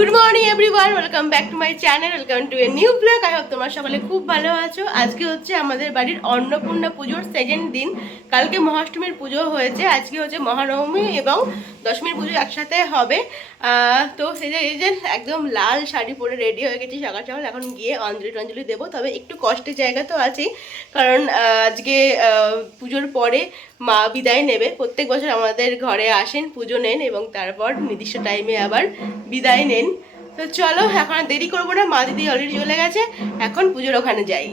Good morning everyone, welcome back to my channel, welcome to a new blog. I hope তোমরা সকলে খুব ভালো আছো। আজকে হচ্ছে আমাদের বাড়ির অন্নপূর্ণা পুজোর সেকেন্ড দিন। কালকে মহাষ্টমীর পুজো হয়েছে, আজকে হচ্ছে মহানবমী এবং দশমীর পুজো একসাথে হবে। তো সেই যে এই যে একদম লাল শাড়ি পরে রেডি হয়ে গেছি সকাল সকাল। এখন গিয়ে অঞ্জলি টঞ্জলি দেবো, তবে একটু কষ্টের জায়গা তো আছেই, কারণ আজকে পুজোর পরে মা বিদায় নেবে। প্রত্যেক বছর আমাদের ঘরে আসেন, পুজো নেন এবং তারপর নির্দিষ্ট টাইমে আবার বিদায় নেন। তো চলো, এখন আর দেরি করবো না, মা দিদি অলরেডি চলে গেছে, এখন পুজোর ওখানে যাই।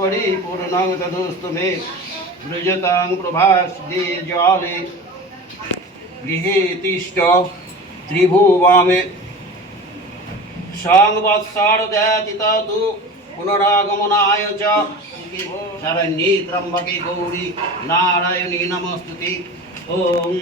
परिपूर्णं तदोस्तु मे सृजतां प्रभास्ये ज्वाले गृहे तिष्ठ त्रिभुवामे संवत्सरव्यतीतौ पुनरागमनाय च शरण्ये त्र्यम्बके गौरी नारायणी नमोस्तुते। ओम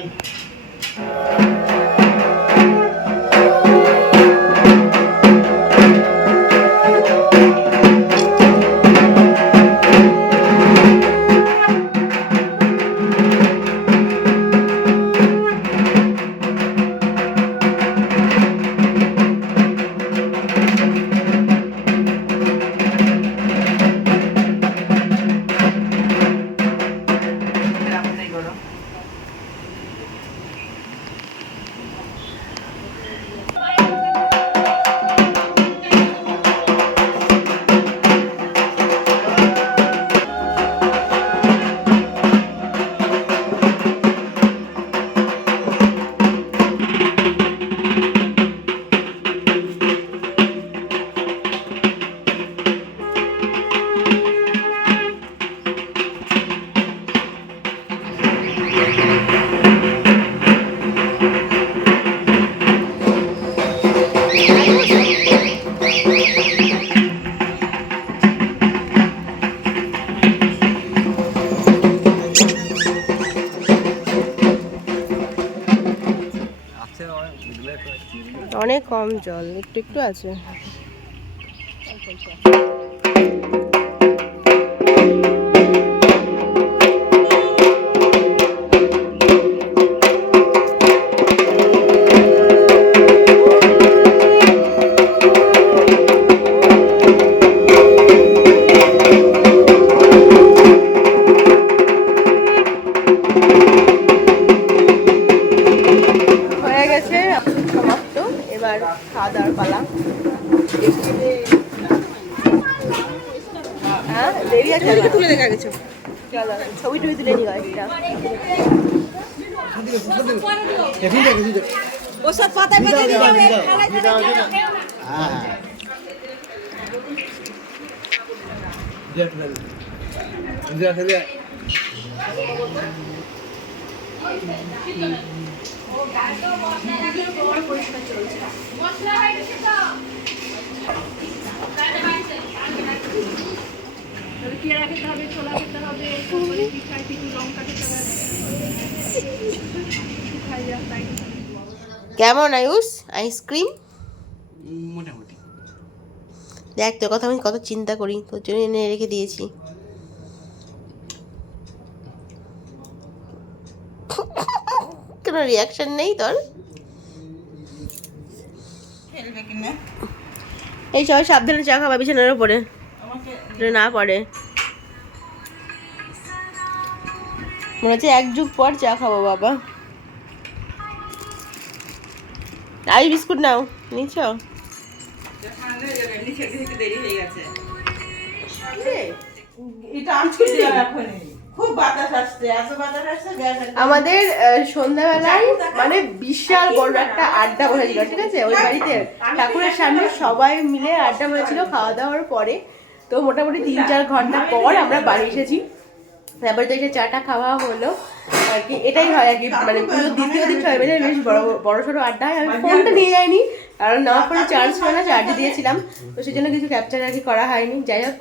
অনেক কম জল, একটু একটু আছে। হয়ে গেছে সমাপ্ত, এবার খাওয়া দাওয়ার পালা। হ্যাঁ দেরি আছে, তুলে দেখা গেছে। চলো ছবি টবি তুলে নিও একটা। ওসব পাতায় পাতায় দিতে হবে, থালায় থালায় দিতে হবে। কেমন আয়ুষ আইসক্রিম? মোটামুটি। দেখ তোর কথা আমি কত চিন্তা করি, তোর জন্য এনে রেখে দিয়েছি। কোনো রিয়াকশন নেই তোর? এই সবাই সাবধানে চা খাবা বিছানার উপরে, না পড়ে। মনে হচ্ছে এক যুগ পর চা খাবো বাবা। আই বিস্কুট নাও, নিচ্ছ? আমাদের সন্ধ্যাবেলায় মানে বিশাল বড় একটা আড্ডা বসেছিল, ঠিক আছে? ওই বাড়িতে ঠাকুরের সামনে সবাই মিলে আড্ডা হয়েছিল খাওয়া দাওয়ার পরে। তো মোটামুটি 3-4 ঘন্টা পর আমরা বাড়ি এসেছি। তারপরে তো এসে চাটা খাওয়া হলো আর কি। এটাই হয় আর কি, মানে পুরো দ্বিতীয় দিন সবাই মিলে বেশ বড় সড়ো আড্ডা হয়। আমি ফোনটা নিয়ে যাইনি, কারণ নেওয়ার পরে চার্জ হয় না, চার্জে দিয়েছিলাম, তো সেই জন্য কিছু ক্যাপচার আর কি করা হয়নি। যাই হোক,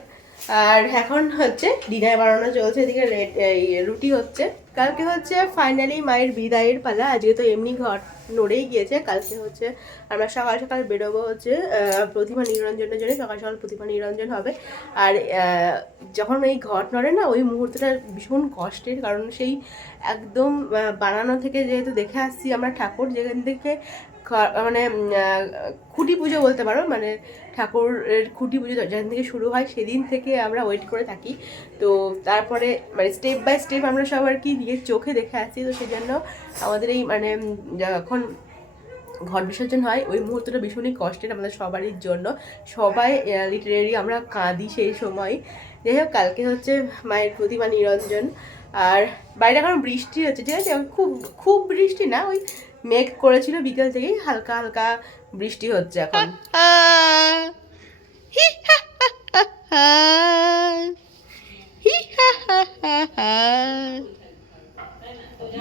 আর এখন হচ্ছে ডিনার বানানো চলছে, এদিকে রুটি হচ্ছে। কালকে হচ্ছে ফাইনালি মায়ের বিদায়ের পালা। আজকে তো এমনি ঘর নড়েই গিয়েছে, কালকে হচ্ছে আমরা সকাল সকাল বেরোবো হচ্ছে প্রতিমা নিরঞ্জনের জন্য। সকাল সকাল প্রতিমা নিরঞ্জন হবে। আর যখন এই ঘর নড়ে না, ওই মুহূর্তটা ভীষণ কষ্টের, কারণ সেই একদম বানানো থেকে যেহেতু দেখে আসছি আমরা ঠাকুর, যেখান থেকে মানে খুঁটি পুজো বলতে পারো, মানে ঠাকুরের খুঁটি পুজো যেখান থেকে শুরু হয় সেদিন থেকে আমরা ওয়েট করে থাকি। তো তারপরে মানে স্টেপ বাই স্টেপ আমরা সব আর কি নিজের চোখে দেখে আসছি। তো সেই জন্য আমাদের এই মানে যখন ঘট বিসর্জন হয় ওই মুহূর্তটা ভীষণই কষ্টের আমাদের সবারই জন্য। সবাই লিটারেলি আমরা কাঁদি সেই সময়। যাই হোক, কালকে হচ্ছে মায়ের প্রতিমা নিরঞ্জন। আর বাইরে এখন বৃষ্টি হচ্ছে, ঠিক আছে? খুব খুব বৃষ্টি না, ওই মেঘ করেছিল বিকেল থেকেই, হালকা হালকা বৃষ্টি হচ্ছে এখন।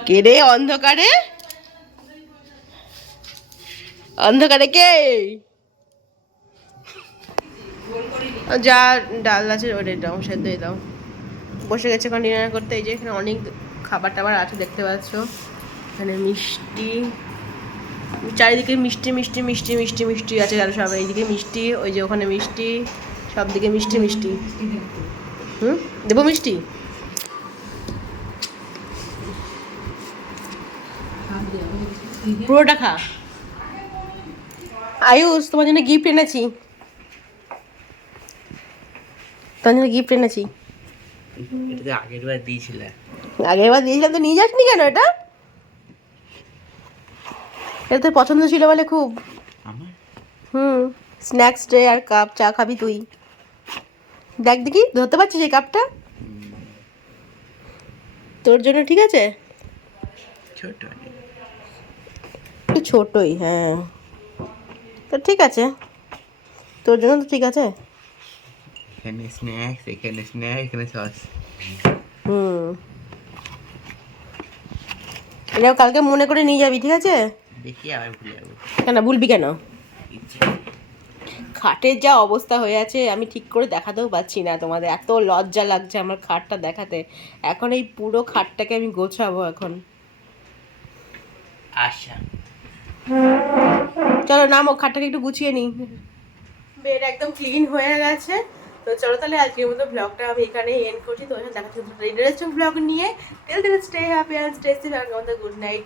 কে রে অন্ধকারে? অন্ধকারে কে? যা ডাল আছে ওটাই দাও, সেদ্ধ দাও। বসে গেছে এখন ডিনার করতে। এই যে এখানে অনেক খাবার টাবার আছে দেখতে পাচ্ছ। এখানে মিষ্টি, চারিদিকে মিষ্টি মিষ্টি মিষ্টি মিষ্টি মিষ্টি আছে, আর সব এইদিকে মিষ্টি, ওই যে ওখানে মিষ্টি, সব দিকে মিষ্টি মিষ্টি। দেবো মিষ্টি? পুরোটা খা। আয়ুষ, তোমার জন্য গিফট এনেছি, তোমার জন্য গিফট এনেছি। এটা আগের বার দিয়েছিলে। আগের বার দিয়েছিলাম তো, নিয়ে যাসনি কেন? এটা এটা তোর পছন্দ ছিল বলে খুব। স্ন্যাক্স ট্রে আর কাপ, চা খাবি তুই। দেখ দেখি, ধরতে পারছিস এই কাপটা? তোর জন্য ঠিক আছে, ছোট একটু ছোটই, হ্যাঁ তো ঠিক আছে, তোর জন্য তো ঠিক আছে। এখানে স্ন্যাক্স, এখানে স্ন্যাক্স, এখানে সস। এটাও কালকে মনে করে নিয়ে যাবি, ঠিক আছে? দেখি আবার ভুলে যাবো। কেন ভুলবি কেন? খাটের যা অবস্থা হয়ে আছে আমি ঠিক করে দেখাতেও পাচ্ছি না তোমাদের, এত লজ্জা লাগছে আমার খাটটা দেখাতে। এখন এই পুরো খাটটাকে আমি গোছাবো এখন। আচ্ছা চলো নামো, খাটটাকে একটু গুছিয়ে নিই। বেড একদম ক্লিন হয়ে গেছে। তো চলো তাহলে আজকের মতো ব্লগটা আমি এখানে এন্ড করছি। তোমার সাথে দেখা হচ্ছে ইন্টারেস্টিং ব্লগ নিয়ে। Till then stay happy and stay safe. Good night.